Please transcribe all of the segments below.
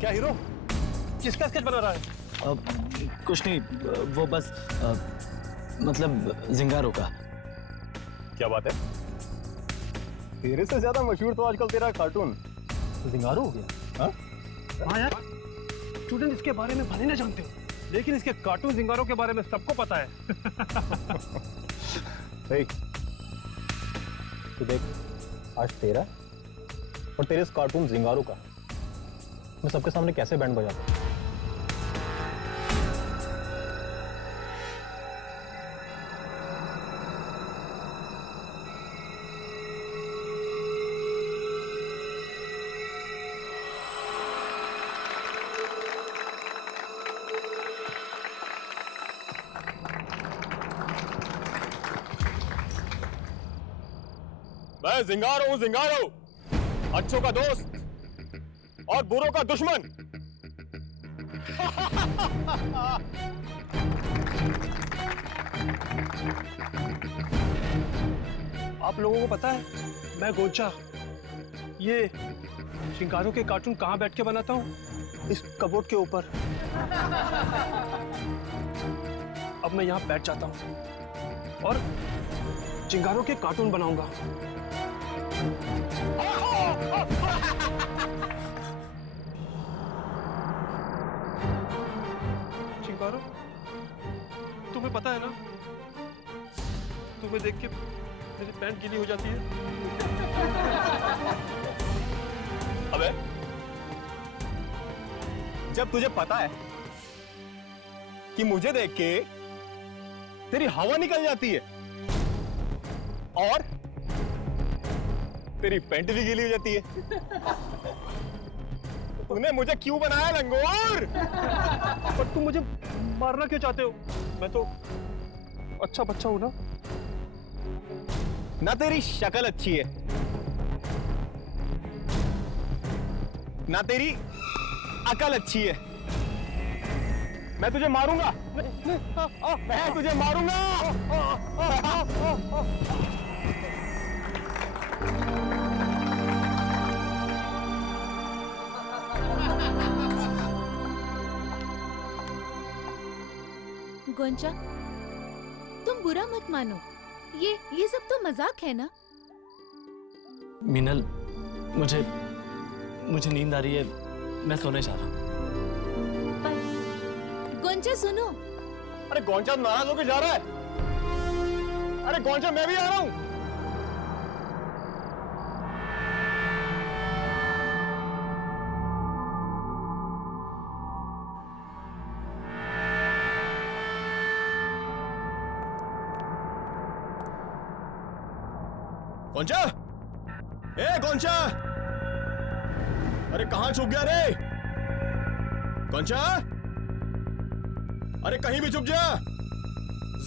क्या हीरो किसका स्केच बना रहा है? कुछ नहीं, वो बस मतलब जिंगारो का। क्या बात है? तेरे से ज्यादा मशहूर तो आजकल तेरा कार्टून जिंगारो हो गया? हाँ यार, स्टूडेंट इसके बारे में भले ना जानते हो, लेकिन इसके कार्टून जिंगारो के बारे में सबको पता है। तो देख, आज तेरा और तेरे इस कार्टून जिंगारो का मैं सबके सामने कैसे बैंड बजाता हूं। मैं जिंगारो हूं, जिंगारो, अच्छों का दोस्त और बुरों का दुश्मन। आप लोगों को पता है, मैं गोंचा ये जिंगारो के कार्टून कहां बैठ के बनाता हूं? इस कबोर्ड के ऊपर। अब मैं यहां बैठ जाता हूं और जिंगारो के कार्टून बनाऊंगा। चिंगारो, तुम्हें पता है ना, तुम्हें देख के मेरी पैंट गीली हो जाती है। अबे, जब तुझे पता है कि मुझे देख के तेरी हवा निकल जाती है और तेरी पैंट भी गीली हो जाती है, तूने मुझे क्यों बनाया लंगोर? पर तुम मुझे मारना क्यों चाहते हो? मैं तो अच्छा बच्चा हूं ना। ना तेरी शक्ल अच्छी है, ना तेरी अकल अच्छी है। मैं तुझे मारूंगा, मैं तुझे मारूंगा। गोंचा, तुम बुरा मत मानो, ये सब तो मजाक है ना। मीनल, मुझे नींद आ रही है, मैं सोने जा रहा हूँ। पर गोंचा सुनो। अरे गोंचा नाराज होकर जा रहा है। अरे गोंचा, मैं भी आ रहा हूं। गोंचा, ए गोंचा, अरे कहां छुप गया रे? गोंचा, अरे कहीं भी छुप जा,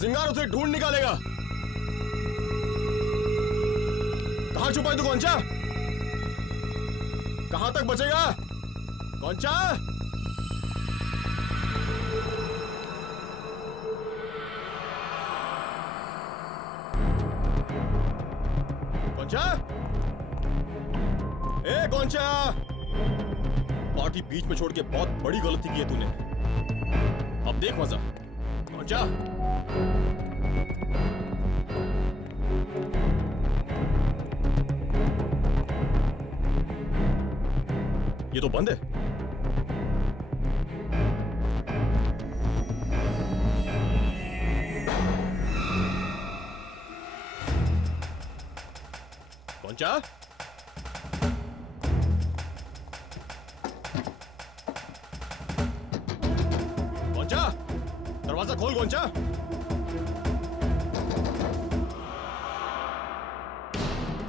जिंगारो उसे ढूंढ निकालेगा। कहां छुपा है तू गोंचा? कहां तक बचेगा गोंचा? गोंचा, ए गोंचा, पार्टी बीच में छोड़ के बहुत बड़ी गलती की है तूने। अब देख मजा। गोंचा, ये तो बंद है। गोंचा, गोंचा, दरवाजा खोल गोंचा।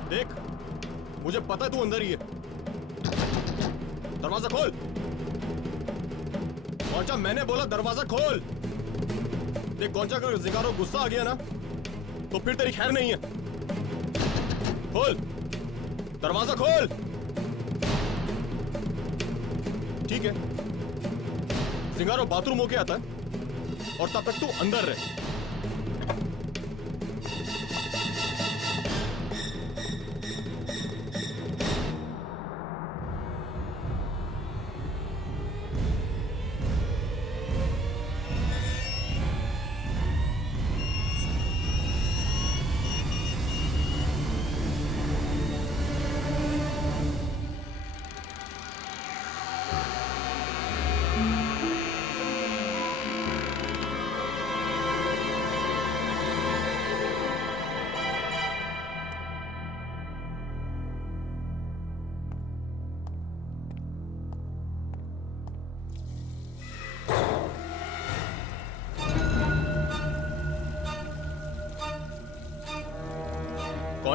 देख, मुझे पता है तू अंदर ही है। दरवाजा खोल गोंचा, मैंने बोला दरवाजा खोल। देख गोंचा, अगर जिंगारो गुस्सा आ गया ना तो फिर तेरी खैर नहीं है। खोल दरवाजा, खोल। ठीक है, जिंगारो बाथरूम होके आता है और तब तक तू अंदर रहे।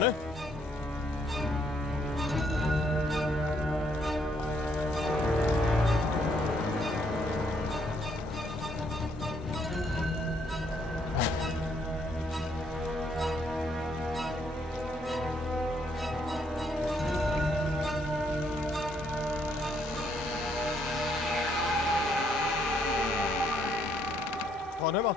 कौन है? कौन है माँ?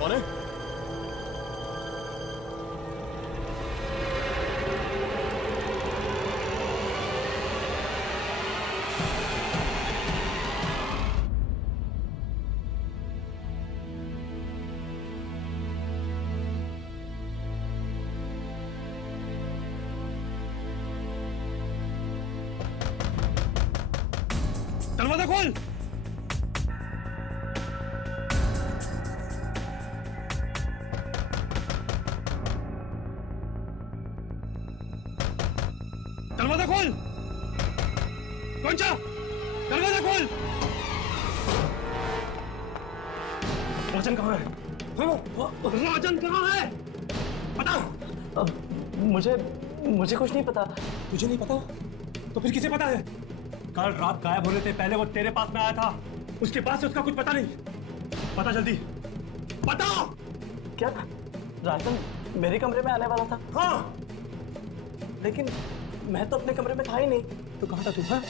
कौन है? दरवाजा खोल। दरवाजा खोल। गोंचा, दरवाजा खोल। राजन कहाँ है? राजन कहाँ है? बता। मुझे कुछ नहीं पता। तुझे नहीं पता? तो फिर किसे पता है? कल रात गायब होने से पहले वो तेरे पास में आया था। उसके पास से उसका कुछ पता नहीं। बता जल्दी, बता। क्या राजन मेरे कमरे में आने वाला था? हाँ, लेकिन मैं तो अपने कमरे में था ही नहीं। तो कहाँ था तू? हाँ?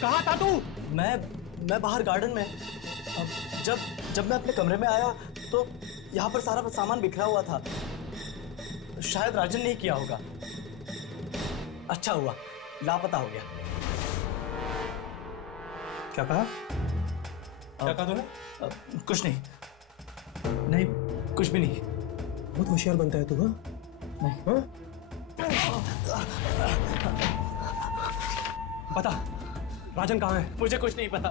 कहाँ था तू? मैं बाहर गार्डन में। अब जब मैं अपने कमरे में आया तो यहाँ पर सारा सामान बिखरा हुआ था। शायद राजन ने ही किया होगा। अच्छा हुआ लापता हो गया। क्या कहा? क्या कहा तूने? कुछ नहीं, कुछ भी नहीं। बहुत होशियार बनता है तू। हाँ? नहीं। हाँ? बता, राजन कहाँ है? मुझे कुछ नहीं पता।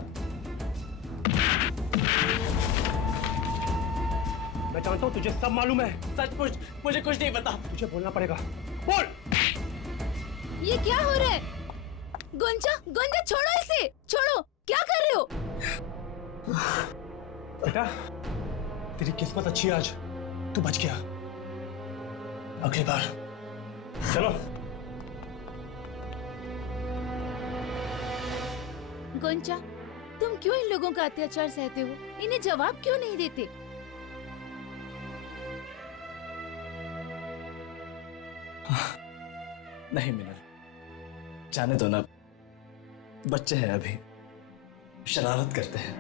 मैं जानता हूँ तुझे सब मालूम है। सचमुच मुझे कुछ नहीं पता। तुझे बोलना पड़ेगा। बोल। ये क्या हो रहा है? गोंचा, गोंचा छोड़ो इसे, छोड़ो। क्या कर रहे हो? बेटा, तेरी किस्मत अच्छी है आज, तू बच गया। अगली बार चलो। गोंचा, तुम क्यों इन लोगों का अत्याचार सहते हो? इन्हें जवाब क्यों नहीं देते? नहीं मिनल, जाने दो ना। बच्चे हैं अभी, शरारत करते हैं।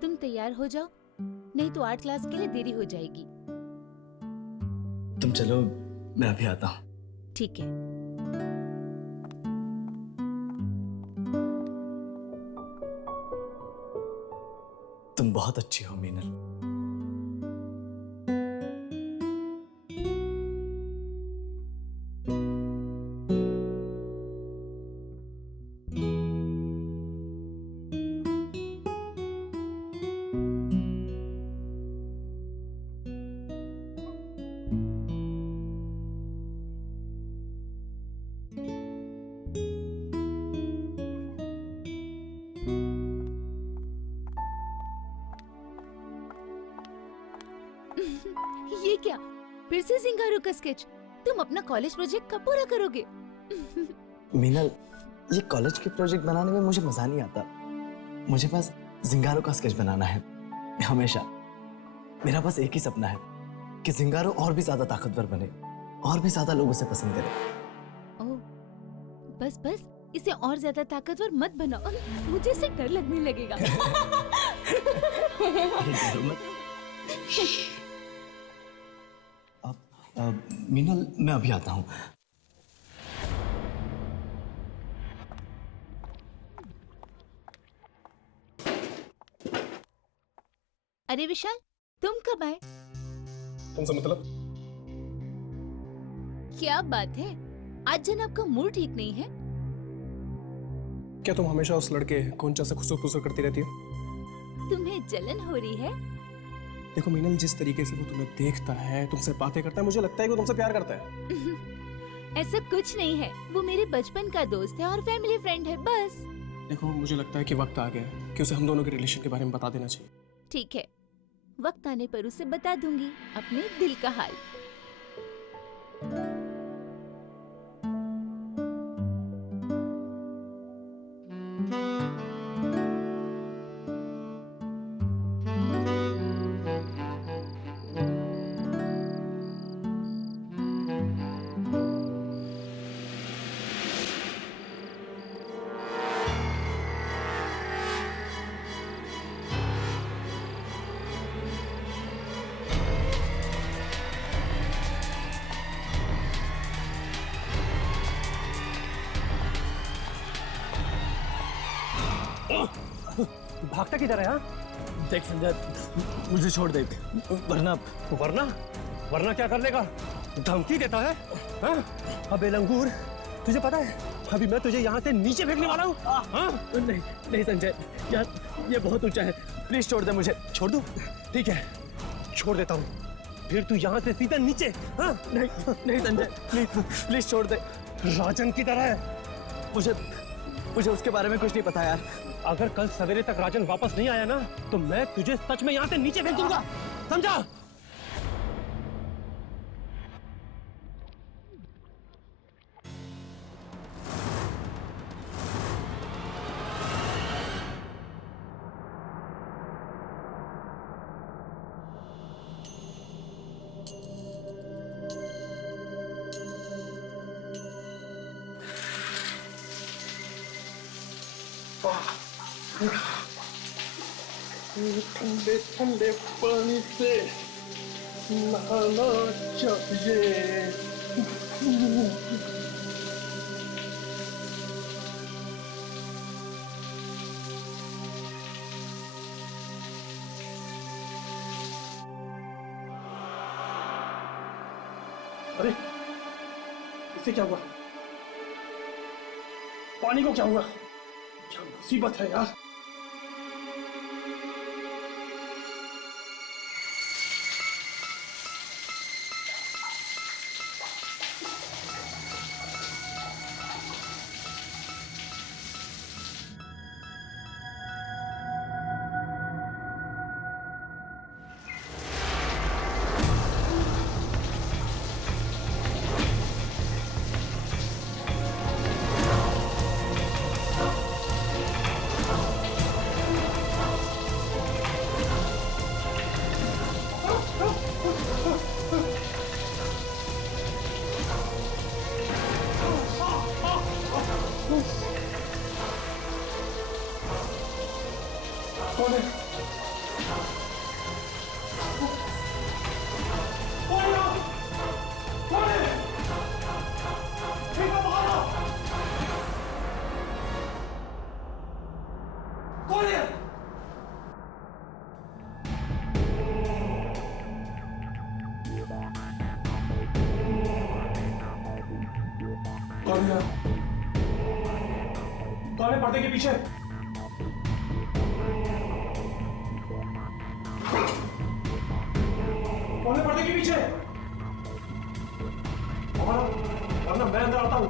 तुम तैयार हो जाओ, नहीं तो आर्ट क्लास के लिए देरी हो जाएगी। तुम चलो, मैं अभी आता हूँ। ठीक है। तुम बहुत अच्छी हो मीनल। ये क्या? फिर से जिंगारो का स्केच? तुम अपना कॉलेज प्रोजेक्ट कब पूरा करोगे? मीनल, ये कॉलेज के प्रोजेक्ट बनाने में मुझे मजा नहीं आता। मुझे बस जिंगारो का स्केच बनाना है, हमेशा। मेरा बस एक ही सपना है कि जिंगारो और भी ज्यादा ताकतवर बने, और भी ज्यादा लोग उसे पसंद करें। ओह, बस बस इसे और ज्यादा ताकतवर मत बनाओ, मुझे इससे डर लगने लगेगा। मीनल, मैं अभी आता हूँ। अरे विशाल, तुम कब आए? तुमसे मतलब? क्या बात है, आज जन आपका मूड ठीक नहीं है? क्या तुम हमेशा उस लड़के गोंचा से खुसर खुसर करती रहती हो? तुम्हें जलन हो रही है? देखो मीनल, जिस तरीके से वो तुम्हें देखता है, तुमसे बातें करता है, मुझे लगता है कि वो तुमसे प्यार करता है। ऐसा कुछ नहीं है, वो मेरे बचपन का दोस्त है और फैमिली फ्रेंड है, बस। देखो मुझे लगता है कि वक्त आ गया है कि उसे हम दोनों के रिलेशन के बारे में बता देना चाहिए। ठीक है, वक्त आने पर उसे बता दूंगी अपने दिल का हाल। भागता किधर है? हाँ, देख संजय, मुझे छोड़ दे, वरना वरना वरना क्या कर लेगा? धमकी देता है? हाँ? अबे लंगूर, तुझे पता है अभी मैं तुझे यहाँ से नीचे फेंकने वाला हूँ। हाँ? नहीं नहीं संजय, यार ये बहुत ऊंचा है, प्लीज छोड़ दे मुझे। छोड़ दूँ? ठीक है, छोड़ देता हूँ, फिर तू यहाँ से सीधा नीचे। हाँ? नहीं नहीं संजय, प्लीज प्लीज छोड़ दे। राजन की तरह है। मुझे उसके बारे में कुछ नहीं पता यार। अगर कल सवेरे तक राजन वापस नहीं आया ना, तो मैं तुझे सच में यहाँ से नीचे फेंक दूंगा, समझा? ठंडे ठंडे पानी से नहाना चाहिए। अरे इसे क्या हुआ? पानी को क्या हुआ? क्या मुसीबत है यार। कौन है? कौन है पर्दे के पीछे? कौन है पर्दे के पीछे? वरना मैं अंदर आता हूं।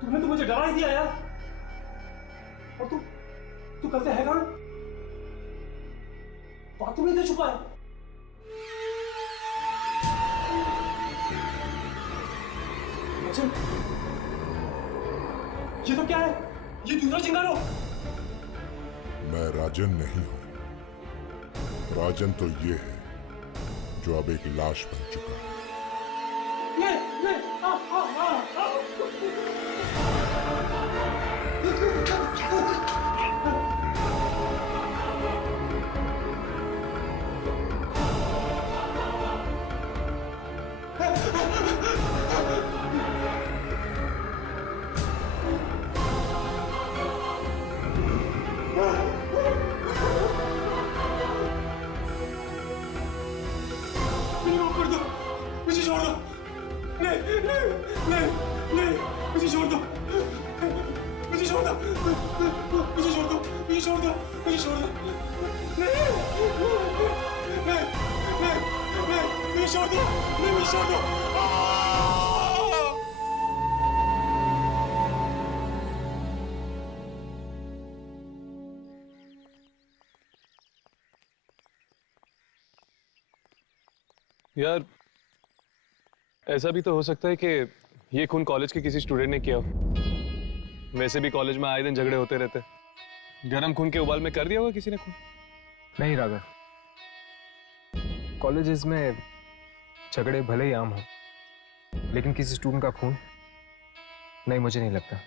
तुमने तो मुझे डरा ही दिया यार। और तू कल से है कौन? बाथरूम में इधर छुपा है। ये तो क्या है? ये दूसरा चिंगारो। मैं राजन नहीं हूं। राजन तो ये है जो अब एक लाश बन चुका है। मुझे छोड़ दो। नहीं नहीं नहीं नहीं, मुझे छोड़ दो। मुझे छोड़ दो। मुझे छोड़ दो। मुझे छोड़ दो। मुझे छोड़ दो। नहीं नहीं नहीं नहीं, मुझे छोड़ दो। नहीं, मुझे छोड़ दो। यार ऐसा भी तो हो सकता है कि ये खून कॉलेज के किसी स्टूडेंट ने किया हो। वैसे भी कॉलेज में आए दिन झगड़े होते रहते। गरम खून के उबाल में कर दिया होगा किसी ने खून। नहीं राघव, कॉलेजेस में झगड़े भले ही आम हो, लेकिन किसी स्टूडेंट का खून नहीं, मुझे नहीं लगता।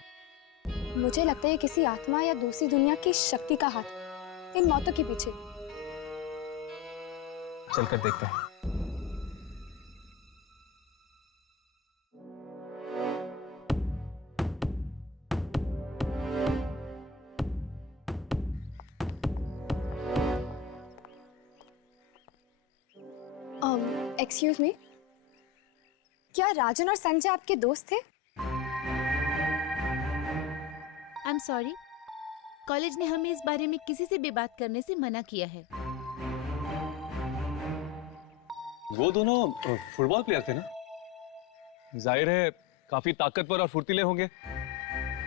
मुझे लगता है किसी आत्मा या दूसरी दुनिया की शक्ति का हाथ इन मौतों के पीछे। चलकर देखते हैं। एक्सक्यूज मी, क्या राजन और संजय आपके दोस्त थे? आई एम सॉरी, कॉलेज ने हमें इस बारे में किसी से भी बात करने से मना किया है। वो दोनों फुटबॉल प्लेयर थे ना? जाहिर है काफी ताकतवर और फुर्तीले होंगे।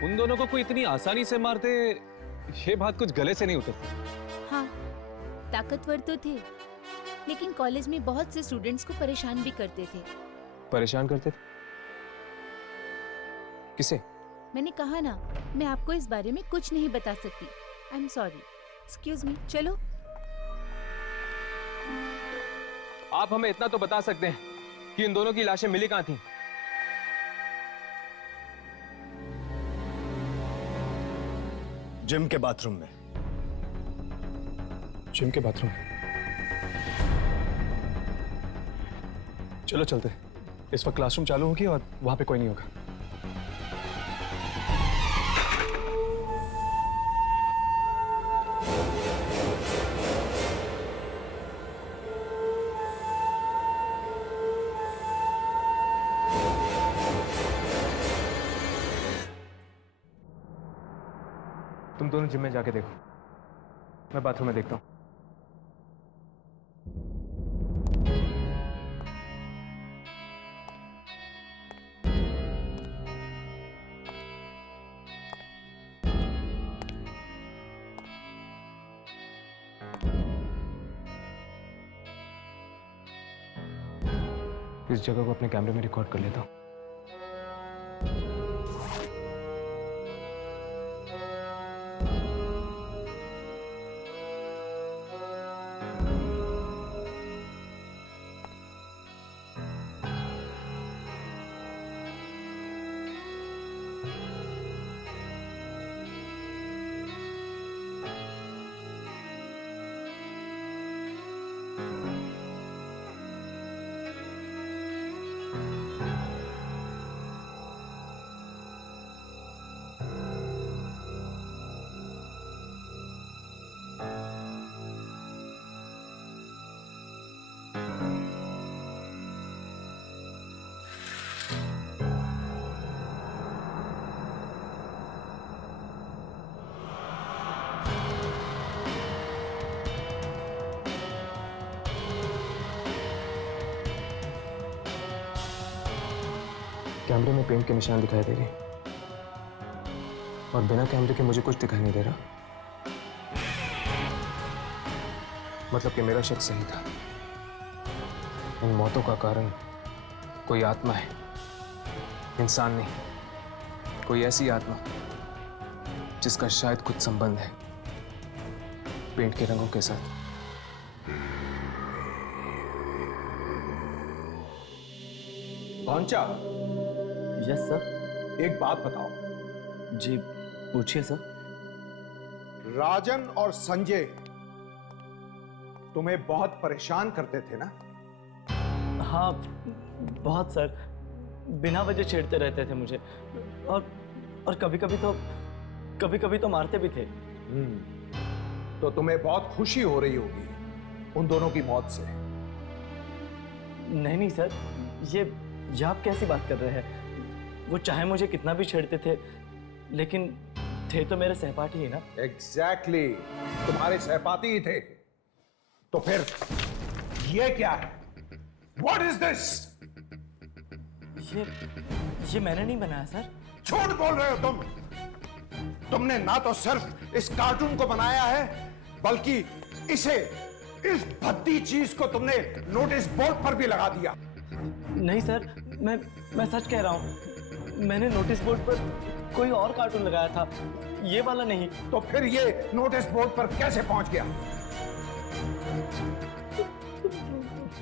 उन दोनों को कोई इतनी आसानी से मार दे, ये बात कुछ गले से नहीं उतरती। हाँ, ताकतवर तो थे, लेकिन कॉलेज में बहुत से स्टूडेंट्स को परेशान भी करते थे। परेशान करते थे? किसे? मैंने कहा ना, मैं आपको इस बारे में कुछ नहीं बता सकती। I am sorry. Excuse me, चलो। आप हमें इतना तो बता सकते हैं कि इन दोनों की लाशें मिली कहां थी? जिम के बाथरूम में। जिम के बाथरूम? चलो चलते। इस वक्त क्लासरूम चालू होगी और वहां पे कोई नहीं होगा। तुम दोनों जिम में जाके देखो, मैं बाथरूम में देखता हूँ। इस जगह को अपने कैमरे में रिकॉर्ड कर लेता हूँ। कैमरे में पेंट के निशान दिखाई दे रहे और बिना कैमरे के मुझे कुछ दिखाई नहीं दे रहा। मतलब कि मेरा शक सही था। इन मौतों का कारण कोई आत्मा है, इंसान नहीं। कोई ऐसी आत्मा जिसका शायद कुछ संबंध है पेंट के रंगों के साथ। पहुंचा। Yes sir. एक बात बताओ। जी पूछिए सर। राजन और संजय तुम्हें बहुत परेशान करते थे ना? हाँ बहुत सर, बिना वजह छेड़ते रहते थे मुझे, और कभी कभी तो मारते भी थे। तो तुम्हें बहुत खुशी हो रही होगी उन दोनों की मौत से। नहीं सर, ये आप कैसी बात कर रहे हैं? वो चाहे मुझे कितना भी छेड़ते थे, लेकिन थे तो मेरे सहपाठी ही ना। एग्जैक्टली, तुम्हारे सहपाठी ही थे। तो फिर ये क्या है? What is this? ये मैंने नहीं बनाया सर। झूठ बोल रहे हो तुम। तुमने ना तो सिर्फ इस कार्टून को बनाया है, बल्कि इस भद्दी चीज को तुमने नोटिस बोर्ड पर भी लगा दिया। नहीं सर, मैं सच कह रहा हूं। मैंने नोटिस बोर्ड पर कोई और कार्टून लगाया था, ये वाला नहीं। तो फिर ये नोटिस बोर्ड पर कैसे पहुंच गया?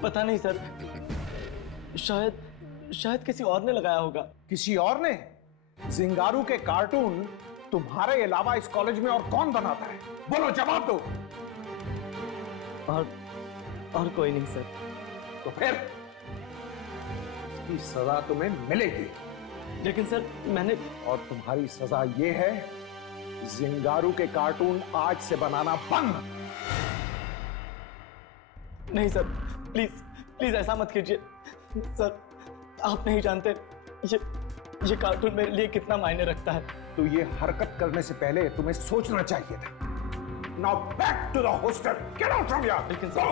पता नहीं सर, शायद किसी और ने लगाया होगा। किसी और ने? जिंगारू के कार्टून तुम्हारे अलावा इस कॉलेज में और कौन बनाता है? बोलो, जवाब दो। और कोई नहीं सर। तो फिर इसकी सजा तुम्हें मिलेगी। लेकिन सर मैंने... और तुम्हारी सजा ये है, जिंगारू के कार्टून आज से बनाना बंद। नहीं सर, प्लीज ऐसा मत कीजिए सर। आप नहीं जानते ये कार्टून मेरे लिए कितना मायने रखता है। तो ये हरकत करने से पहले तुम्हें सोचना चाहिए था। Now back to the hostel. Get out from here. लेकिन Go.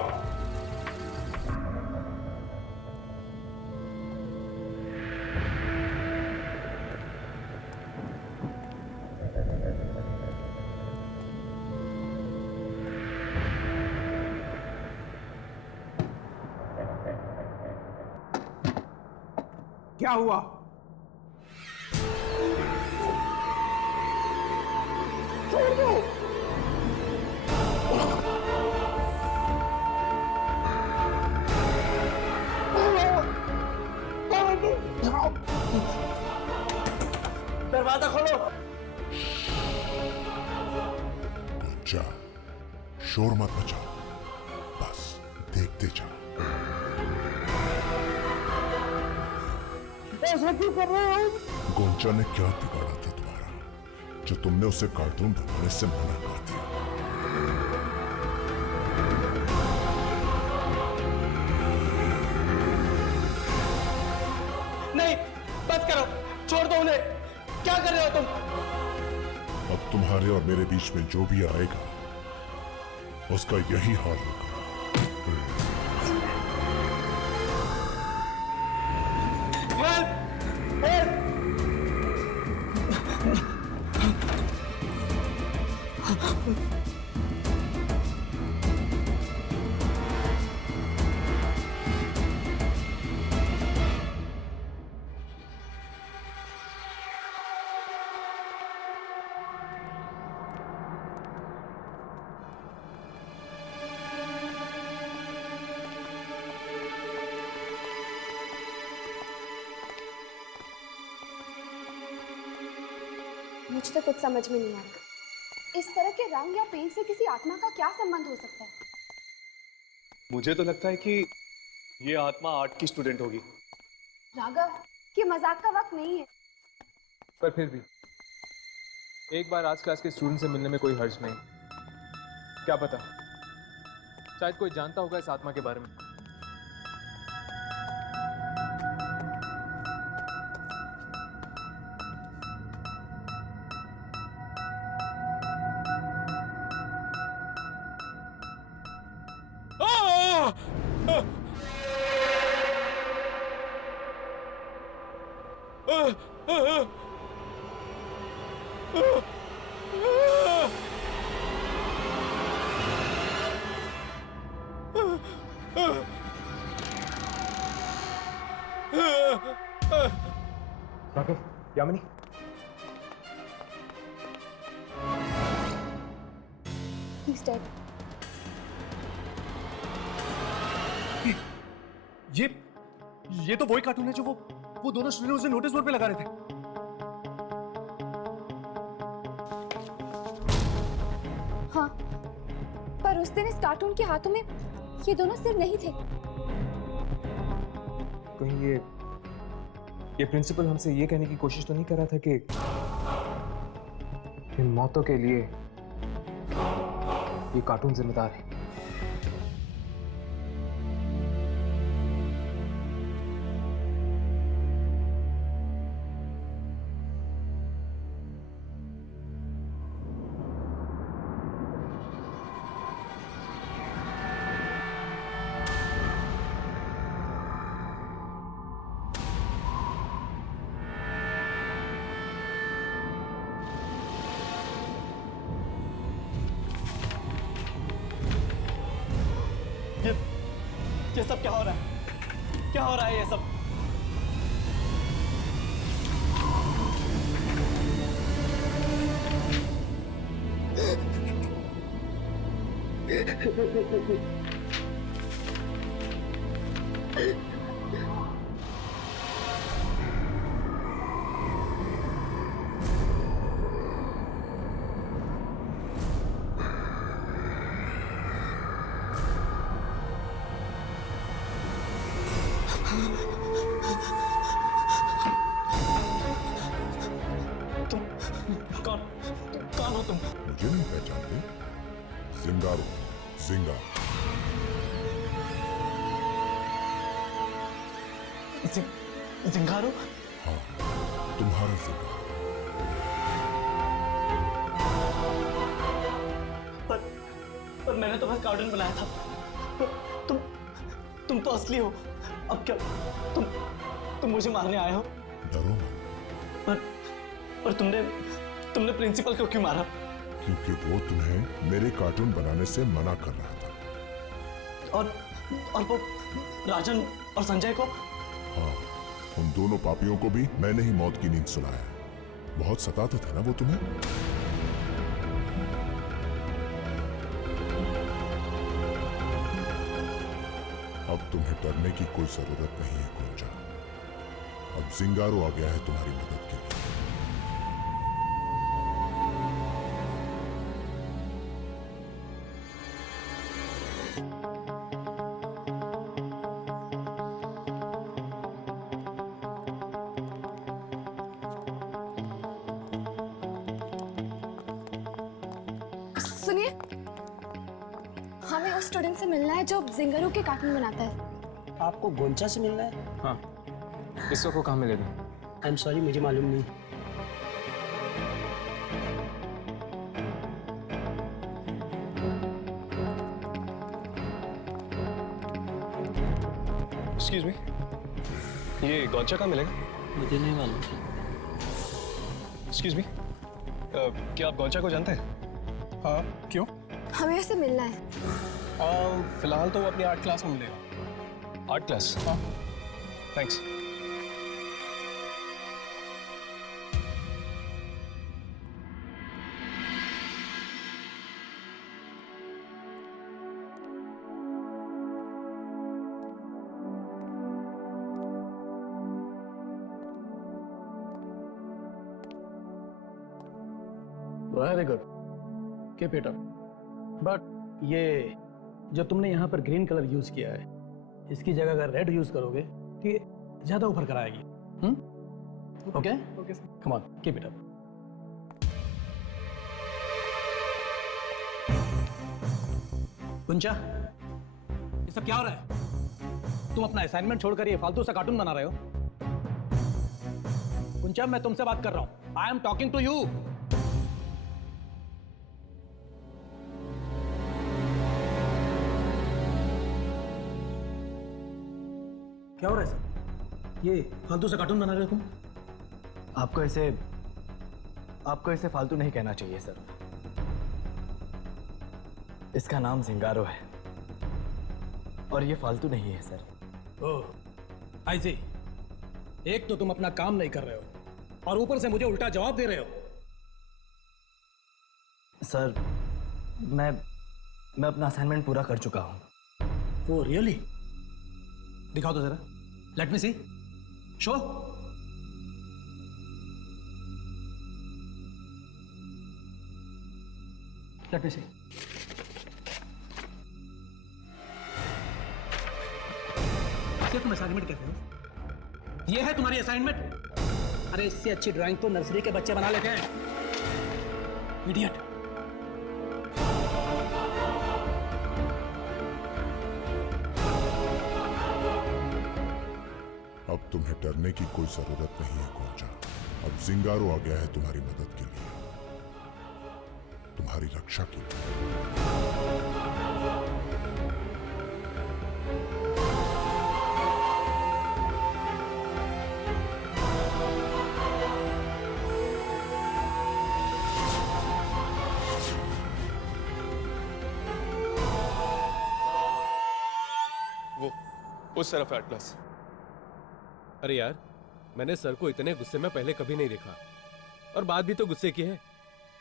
क्या हुआ? छोड़ दो। दरवाजा खोलो। गोंचा, शोर मत मचा, बस देखते जा। ऐसा क्यों कर रहे हो? गोंचा ने क्या बिगाड़ा था तुम्हारा, जो तुमने उसे कार्टून बनाने से मना कर दिया? नहीं, बस करो, छोड़ दो उन्हें। क्या कर रहे हो तुम? अब तुम्हारे और मेरे बीच में जो भी आएगा, उसका यही हाल होगा। मुझे तो कुछ समझ में नहीं आ रहा। इस तरह के रंग या पेंट से किसी आत्मा का क्या संबंध हो सकता है? मुझे तो लगता है कि ये आत्मा आर्ट की स्टूडेंट होगी। राघव, ये मजाक का वक्त नहीं है। पर फिर भी एक बार आज क्लास के स्टूडेंट से मिलने में कोई हर्ज नहीं। क्या पता, शायद कोई जानता होगा इस आत्मा के बारे में। Raghav, Yamini, He's dead. ये तो वही कार्टून है जो वो दोनों स्टूडेंट उसे नोटिस बोर्ड पे लगा रहे थे। हाँ, पर उस दिन इस कार्टून के हाथों में ये दोनों सिर नहीं थे। कहीं ये प्रिंसिपल हमसे ये कहने की कोशिश तो नहीं कर रहा था कि इन मौतों के लिए ये कार्टून जिम्मेदार है? ये सब क्या हो रहा है? क्या हो रहा है ये सब? कौन हो तुम? मुझे नहीं पहचानते? जिंगारो, जिंगा। जिंगारो? हाँ, तुम्हारा जिंगा। पर मैंने तो बस कार्टून बनाया था। तुम तो असली हो। अब क्या तुम मुझे मारने आए हो? डरो मत। पर तुमने प्रिंसिपल को क्यों मारा? क्योंकि वो तुम्हें मेरे कार्टून बनाने से मना कर रहा था। और वो राजन और संजय को? हाँ, उन दोनों पापियों को भी मैंने ही मौत की नींद सुलाया। बहुत सताते थे ना वो तुम्हें। अब तुम्हें डरने की कोई जरूरत नहीं है गोंजा। अब जिंगारो आ गया है तुम्हारी मदद के लिए। सुनिए, हमें उस स्टूडेंट से मिलना है जो जिंगारो के कार्टून बनाता है। आपको गोंचा से मिलना है? हाँ, इसको को कहाँ मिलेगा? आई एम सॉरी, मुझे मालूम नहीं। एक्सक्यूज मी, ये गौंचा कहाँ मिलेगा? मुझे नहीं मालूम। एक्सक्यूज मी, क्या आप गौंचा को जानते हैं? हाँ, क्यों? हमें उससे मिलना है। फिलहाल तो वो अपनी आर्ट क्लास में मिलेगा। Art class? हाँ। Thanks. Very good, keep it up. But ये जो तुमने यहाँ पर ग्रीन कलर यूज किया है, इसकी जगह अगर रेड यूज करोगे तो ये ज्यादा ऊपर कराएगी। Okay okay sir, come on, keep it up. कुंचा, ये सब क्या हो रहा है? तुम अपना असाइनमेंट छोड़कर ये फालतू सा कार्टून बना रहे हो। कुंचा, मैं तुमसे बात कर रहा हूं। I am talking to you. क्या हो रहा है सर? ये फालतू सा कार्टून बना रहे हो तुम? आपको इसे फालतू नहीं कहना चाहिए सर। इसका नाम जिंगारो है और ये फालतू नहीं है सर। ओह, आई सी। एक तो तुम अपना काम नहीं कर रहे हो और ऊपर से मुझे उल्टा जवाब दे रहे हो। सर, मैं अपना असाइनमेंट पूरा कर चुका हूं। Oh really? दिखाओ तो जरा, लेट मी सी, शो। लेट मी सी। इसे तुम असाइनमेंट कहते हो? ये है तुम्हारी असाइनमेंट? अरे इससे अच्छी ड्राइंग तो नर्सरी के बच्चे बना लेते हैं। इडियट। अब तुम्हें डरने की कोई जरूरत नहीं है गोंचा। अब जिंगारो आ गया है तुम्हारी मदद के लिए, तुम्हारी रक्षा के लिए। वो उस तरफ है एटलस। अरे यार, मैंने सर को इतने गुस्से में पहले कभी नहीं देखा। और बात भी तो गुस्से की है।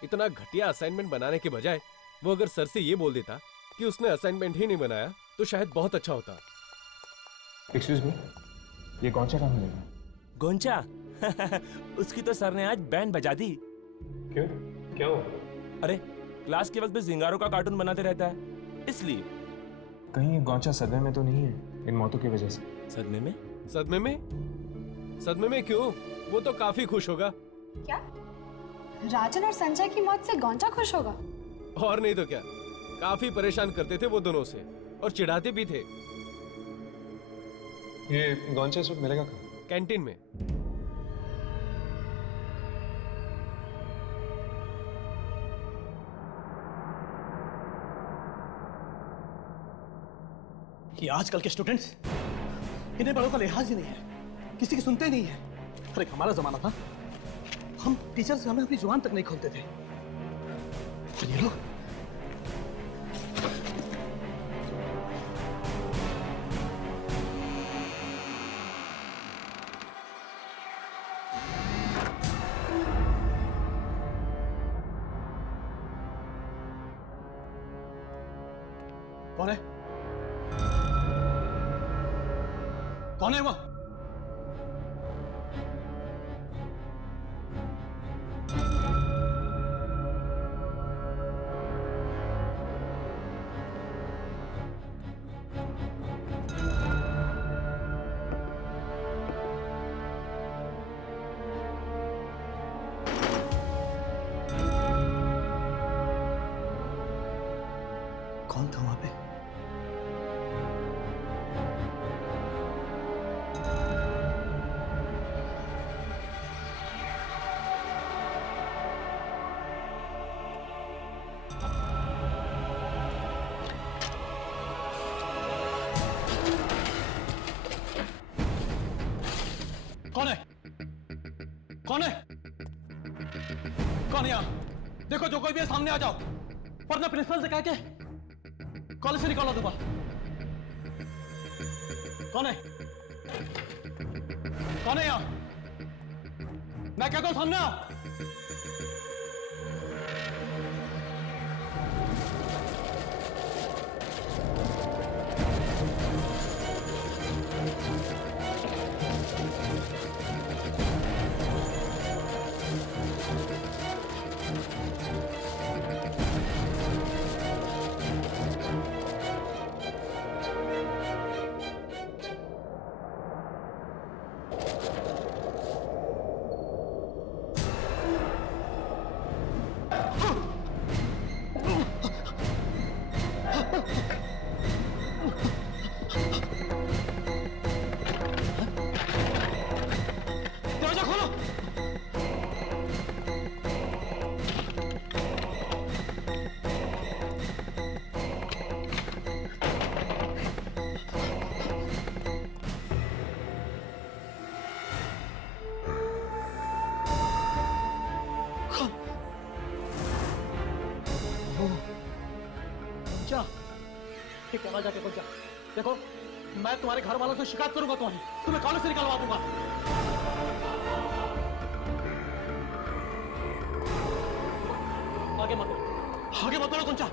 इतना घटिया असाइनमेंट बनाने के बजाय वो अगर सर से ये बोल देता कि उसने असाइनमेंट ही नहीं बनाया तो शायद बहुत अच्छा होता। एक्सक्यूज मी, ये गोंचा कहाँ मिलेगा? गोंचा? उसकी तो सर ने आज बैंड बजा दी। क्यों? क्या हुआ? अरे क्लास के वक्त भी जिंगारो का कार्टून बनाते रहता है, इसलिए। कहीं ये गोंचा सदमे में तो नहीं है इन मौतों की वजह से? सदमे में? सदमे में? सदमे में क्यों? वो तो काफी खुश होगा। क्या राजन और संजय की मौत से गोंचा खुश होगा? और नहीं तो क्या, काफी परेशान करते थे वो दोनों से और चिढ़ाते भी थे। ये गोंचा इस वक्त मिलेगा कहाँ? कैंटीन में। कि आजकल के स्टूडेंट्स, इन्हें बड़ों का लिहाज ही नहीं है, किसी की सुनते नहीं है। अरे हमारा जमाना था, हम टीचर्स हमें अपनी जुबान तक नहीं खोलते थे। और ये लोग कौन है? कौन है वो? कौन था वहां पे? कौन है? कौन है? कौन है यहाँ? देखो जो कोई भी है सामने आ जाओ, वरना प्रिंसिपल से कह के कॉलेज से निकालो दूंगा। कौन है? कौन है यहाँ? मैं कहता हूं सामने आओ। दरवाजा खोलो। क्या? ठीक है, जाके पहुंचा। देखो, मैं तुम्हारे घर वालों से शिकायत करूंगा, तुम्हें कॉलेज से निकलवा दूंगा। आगे मत बढ़ो कुंचा।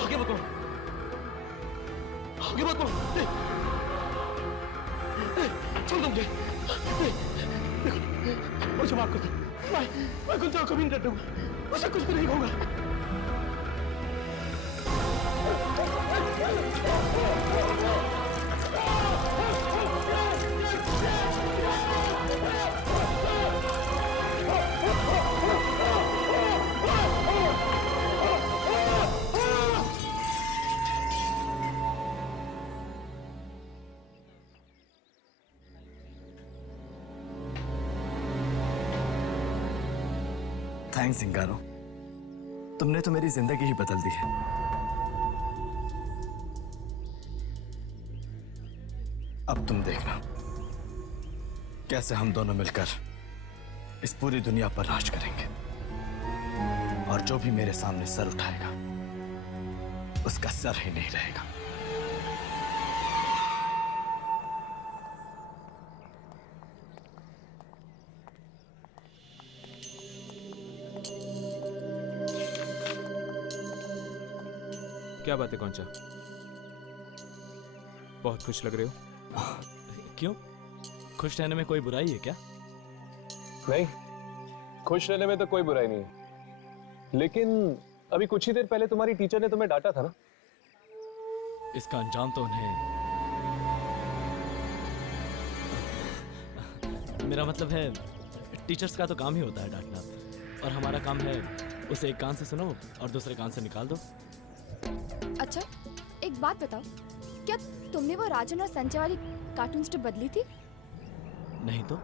आगे मत बढ़ो, आगे मत बढ़ो। छोड़ दो मुझे, मुझे माफ कर दो। मैं गुंजा को कभी नहीं डरूंगा, उसे कुछ भी नहीं कहूंगा। थैंक्स जिंगारो, तुमने तो मेरी जिंदगी ही बदल दी है। अब तुम देखना कैसे हम दोनों मिलकर इस पूरी दुनिया पर राज करेंगे, और जो भी मेरे सामने सर उठाएगा उसका सर ही नहीं रहेगा। क्या बात है कौनचा? बहुत खुश लग रहे हो। क्यों? खुश रहने में कोई बुराई है क्या? नहीं, खुश रहने में तो कोई बुराई नहीं है, लेकिन अभी कुछ ही देर पहले तुम्हारी टीचर ने तुम्हें डांटा था ना। इसका अंजाम तो उन्हें, मेरा मतलब है टीचर्स का तो काम ही होता है डांटना, और हमारा काम है उसे एक कान से सुनो और दूसरे कान से निकाल दो। अच्छा, एक बात बताओ, क्या तुमने वो राजन और संजय वाली कार्टून स्ट्रिप बदली थी? नहीं तो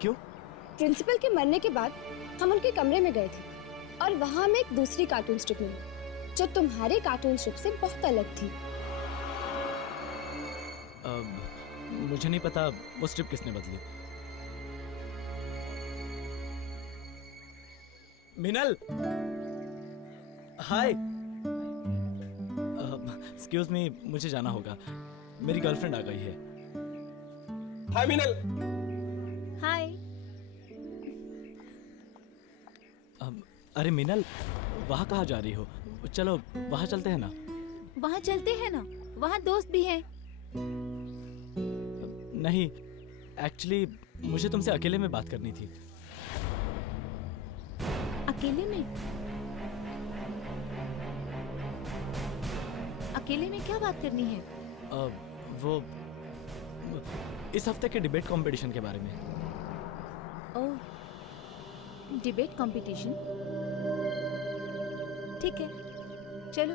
क्यों? प्रिंसिपल के मरने के बाद हम उनके कमरे में गए थे और वहां हमें एक दूसरी कार्टून स्ट्रिप मिली जो तुम्हारे कार्टून स्ट्रिप से बहुत अलग थी। मुझे नहीं पता वो स्ट्रिप किसने बदली। मिनल, हाय। एक्सक्यूज मी, मुझे जाना होगा, मेरी गर्लफ्रेंड आ गई है। हाय मिनल। हाय। अरे मिनल, वहाँ कहाँ जा रही हो? चलो वहाँ चलते हैं ना। वहाँ चलते हैं ना, वहाँ दोस्त भी हैं। नहीं, एक्चुअली मुझे तुमसे अकेले में बात करनी थी। अकेले में? अकेले में क्या बात करनी है? वो इस हफ्ते के डिबेट कंपटीशन के बारे में। ओह, डिबेट कंपटीशन? ठीक है, चलो।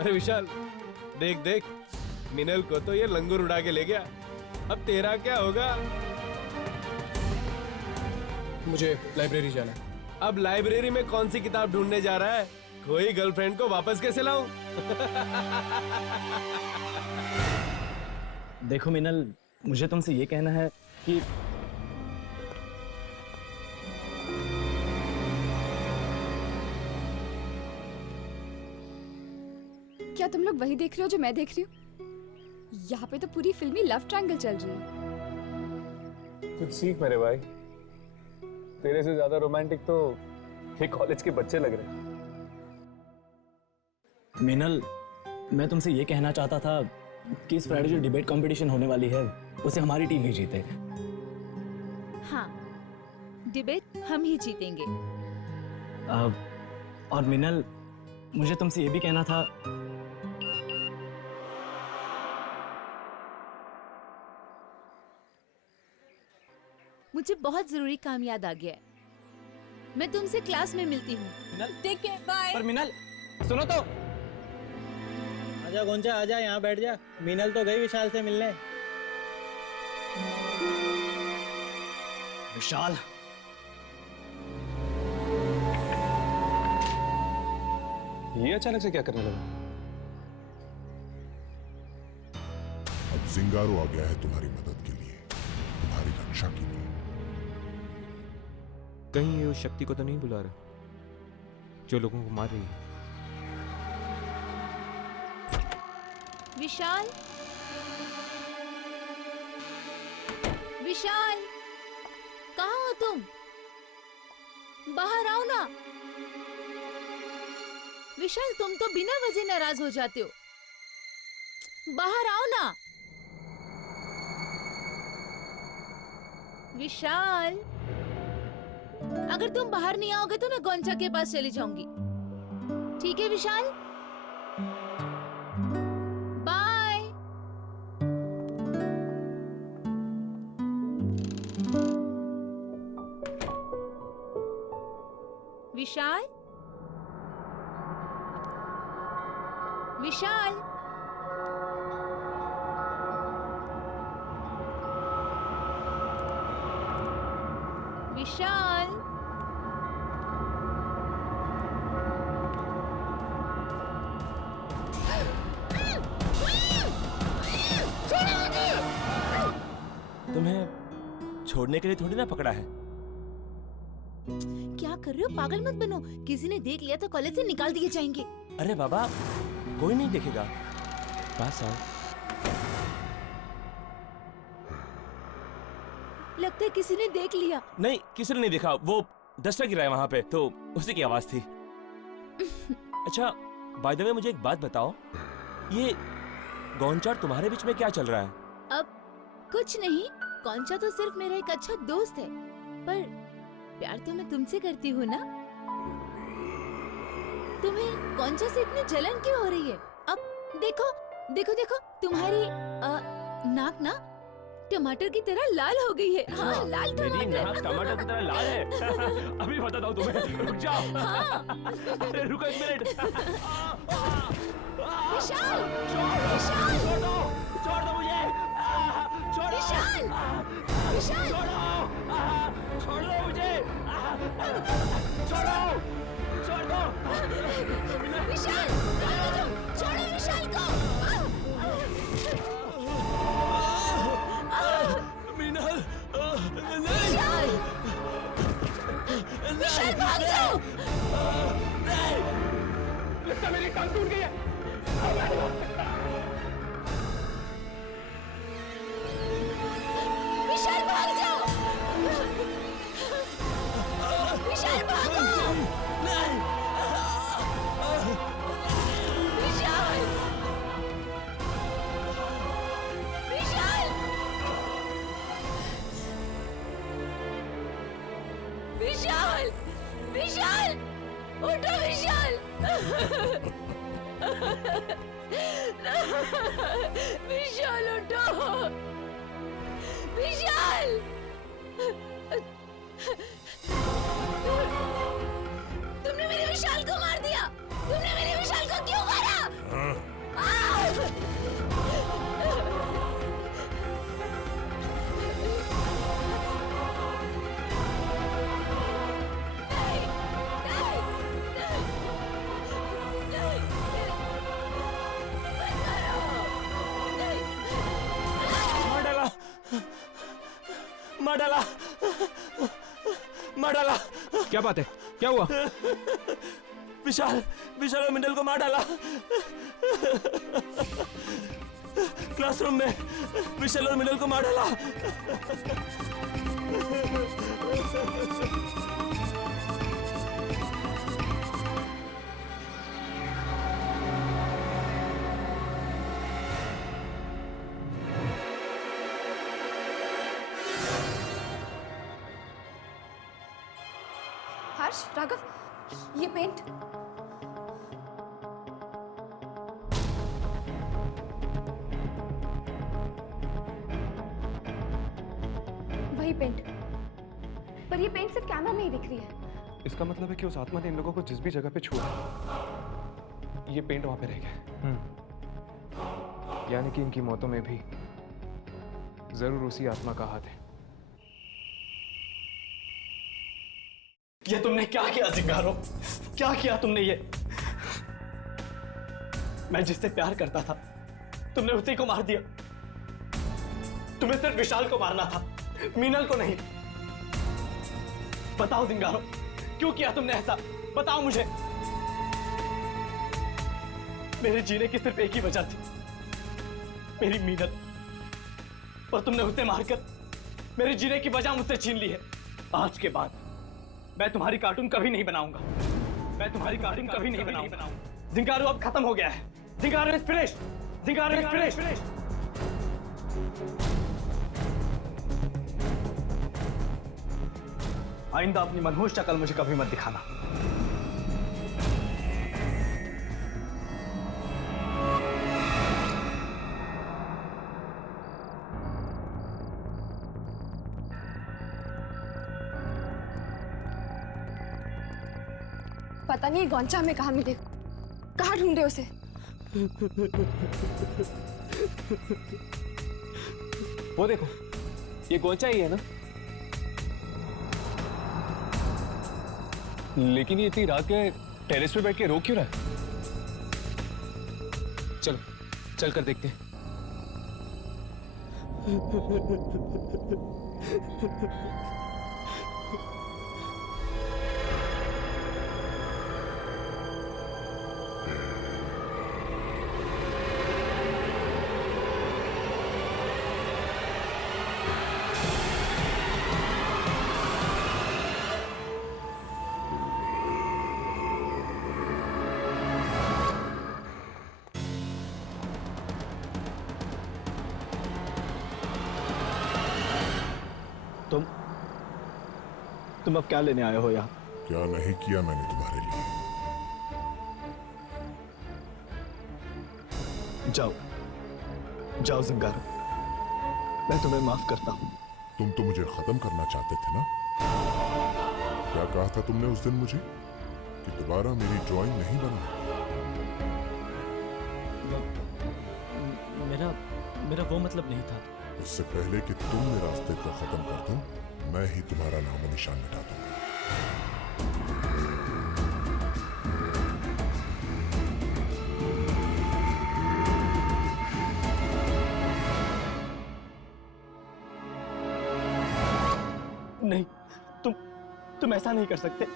अरे विशाल, देख देख, मिनल को तो ये लंगूर उड़ा के ले गया। अब तेरा क्या होगा? मुझे लाइब्रेरी जाना है। अब लाइब्रेरी में कौन सी किताब ढूंढने जा रहा है? कोई गर्लफ्रेंड को वापस कैसे लाऊं? देखो मिनल, मुझे तुमसे ये कहना है कि क्या तुम लोग वही देख रहे हो जो मैं देख रही हूँ? यहाँ पे तो पूरी फिल्मी लव ट्रायंगल चल रही है। कुछ सीख मेरे भाई, तेरे से ज्यादा रोमांटिक तो ये कॉलेज के बच्चे लग रहे हैं। मिनल, मैं तुमसे ये कहना चाहता था कि इस फ्राइडे जो डिबेट कंपटीशन होने वाली है उसे हमारी टीम ही जीते। हाँ, डिबेट हम ही जीतेंगे। और मिनल, मुझे तुमसे ये भी कहना था, मुझे बहुत जरूरी काम याद आ गया है। मैं तुमसे क्लास में मिलती हूँ। Take care, bye. पर मिनल, सुनो तो। आजा गोंजा, आजा यहाँ बैठ जा। मिनल तो गई विशाल से मिलने। विशाल, ये अचानक से क्या करने लगा? अब जिंगारो आ गया है तुम्हारी मदद के लिए, तुम्हारी रक्षा के लिए। कहीं ये उस शक्ति को तो नहीं बुला रहा? जो लोगों को मार रही है। विशाल, विशाल, कहाँ हो तुम? बाहर आओ ना। विशाल, तुम तो बिना वजह नाराज हो जाते हो। बाहर आओ ना। विशाल, अगर तुम बाहर नहीं आओगे तो मैं गोंचा के पास चली जाऊंगी। ठीक है विशाल? बाय। विशाल, विशाल, विशाल, तुम्हें छोड़ने के लिए थोड़ी ना पकड़ा है। क्या कर रहे हो? पागल मत बनो। किसी ने देख लिया तो कॉलेज से निकाल दिए जाएंगे। अरे बाबा, कोई नहीं देखेगा। पास आओ। लगता है किसी ने देख लिया। नहीं, किसी ने नहीं देखा। वो डस्टर गिरा है वहां पे, तो उसी की आवाज थी। अच्छा, बाय द वे मुझे एक बात बताओ, ये गोंचा और तुम्हारे बीच में क्या चल रहा है? अब कुछ नहीं, गोंचा तो सिर्फ मेरा एक अच्छा दोस्त है, पर प्यार तो मैं तुमसे करती हूँ ना। तुम्हें गोंचा से इतनी जलन क्यों हो रही है? अब देखो देखो देखो, तुम्हारी नाक ना टमाटर की तरह लाल हो गई है। हाँ, लाल मेरी नाक टमाटर। टमाटर की तरह लाल है। अभी बताता हूँ तुम्हें। रुक जाओ। अरे रुको एक मिनट। विशाल, विशाल, छोड़ दो, छोड़ दो मुझे। छोड़ो। विशाल, विशाल, छोड़ो, छोड़ दो मुझे। छोड़ो, छोड़ दो। विशाल, छोड़ो विशाल को। मीनल, विशाल, विशाल भाग जाओ। लगता मेरी टांग टूट गई है। विशाल भाग जाओ। विशाल भागो। नहीं। विशाल, विशाल, विशाल, विशाल, उठो विशाल। विशाल उठो। विशाल, तुमने मेरे विशाल को मार दिया। तुमने मेरे विशाल को क्यों मारा? मार डाला, मार डाला। क्या बात है? क्या हुआ? विशाल, विशाल और मिंडल को मार डाला। क्लासरूम में विशाल और मिंडल को मार डाला। हर्ष, राघव, ये पेंट। वही पेंट, पर ये पेंट सिर्फ कैमरा में ही दिख रही है। इसका मतलब है कि उस आत्मा ने इन लोगों को जिस भी जगह पे छुआ, ये पेंट वहां पे रह गया। यानी कि इनकी मौतों में भी जरूर उसी आत्मा का हाथ है। ये तुमने क्या किया जिंगारो? क्या किया तुमने ये? मैं जिससे प्यार करता था तुमने उसी को मार दिया। तुम्हें सिर्फ विशाल को मारना था, मीनल को नहीं। बताओ जिंगारो, क्यों किया तुमने ऐसा? बताओ मुझे। मेरे जीने की सिर्फ एक ही वजह थी, मेरी मीनल, और तुमने उसे मारकर मेरे जीने की वजह मुझसे छीन ली है। आज के बाद मैं तुम्हारी कार्टून कभी नहीं बनाऊंगा, मैं तुम्हारी कार्टून कभी नहीं बनाऊंगा। जिंगारो अब खत्म हो गया है, जिंगारो इज फिनिश्ड, जिंगारो इज फिनिश्ड। आइंदा अपनी मनहूस शक्ल मुझे कभी मत दिखाना। पता नहीं गौंचा में कहाँ मिले, कहाँ ढूंढे उसे। वो देखो, ये गोंचा ही है ना? लेकिन ये इतनी रात के टेरेस पे बैठ के रो क्यों रहा है? चलो चल कर देखते हैं। तुम अब क्या लेने आए हो यहाँ? क्या नहीं किया मैंने तुम्हारे लिए? जाओ जाओ जिंगारो, मैं तुम्हें माफ करता हूँ। तुम तो मुझे खत्म करना चाहते थे ना? क्या कहा था तुमने उस दिन मुझे कि दोबारा मेरी ड्राइंग नहीं बनाओगे? मेरा वो मतलब नहीं था। इससे पहले कि तुम मेरा अस्तित्व खत्म कर दो, मैं ही तुम्हारा नामो निशान मिटा दूंगा। नहीं, तुम ऐसा नहीं कर सकते।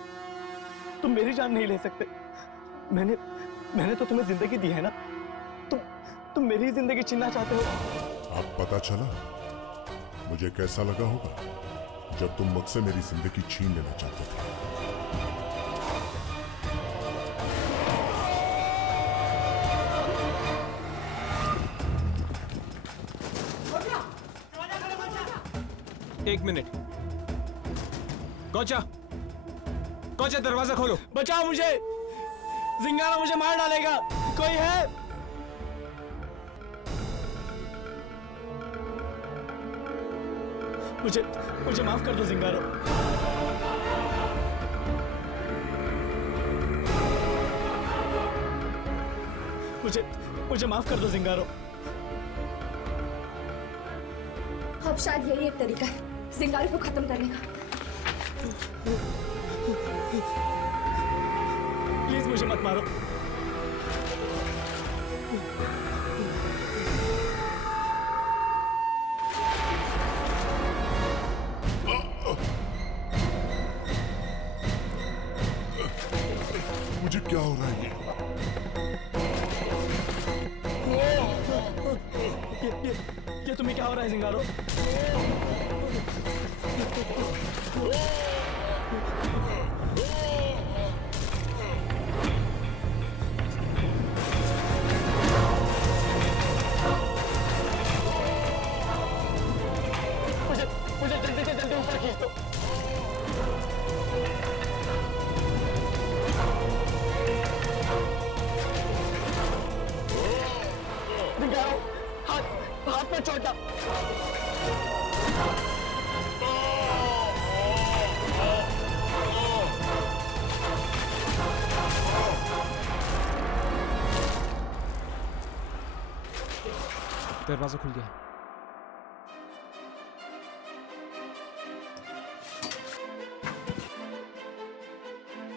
तुम मेरी जान नहीं ले सकते। मैंने तो तुम्हें जिंदगी दी है ना। तुम मेरी जिंदगी छीनना चाहते हो। अब पता चला मुझे कैसा लगा होगा जब तुम मुझसे मेरी जिंदगी छीन लेना चाहते थे। एक मिनट, गोंचा, गोंचा दरवाजा खोलो। बचाओ मुझे, जिंगारो मुझे मार डालेगा। कोई है? मुझे माफ कर दो जिंगारो। मुझे माफ कर दो जिंगारो। अब शायद यही एक तरीका है जिंगारो को खत्म करने का। प्लीज मुझे मत मारो। मुझे क्या हो रहा है? ये तुम्हें क्या हो रहा है जिंगारो? मुझे जल्दी से जल्दी ऊपर खींच दो। जिंगारो, हाथ में छोटा। दरवाजा खुल गया।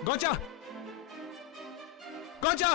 गोंचा, गोंचा।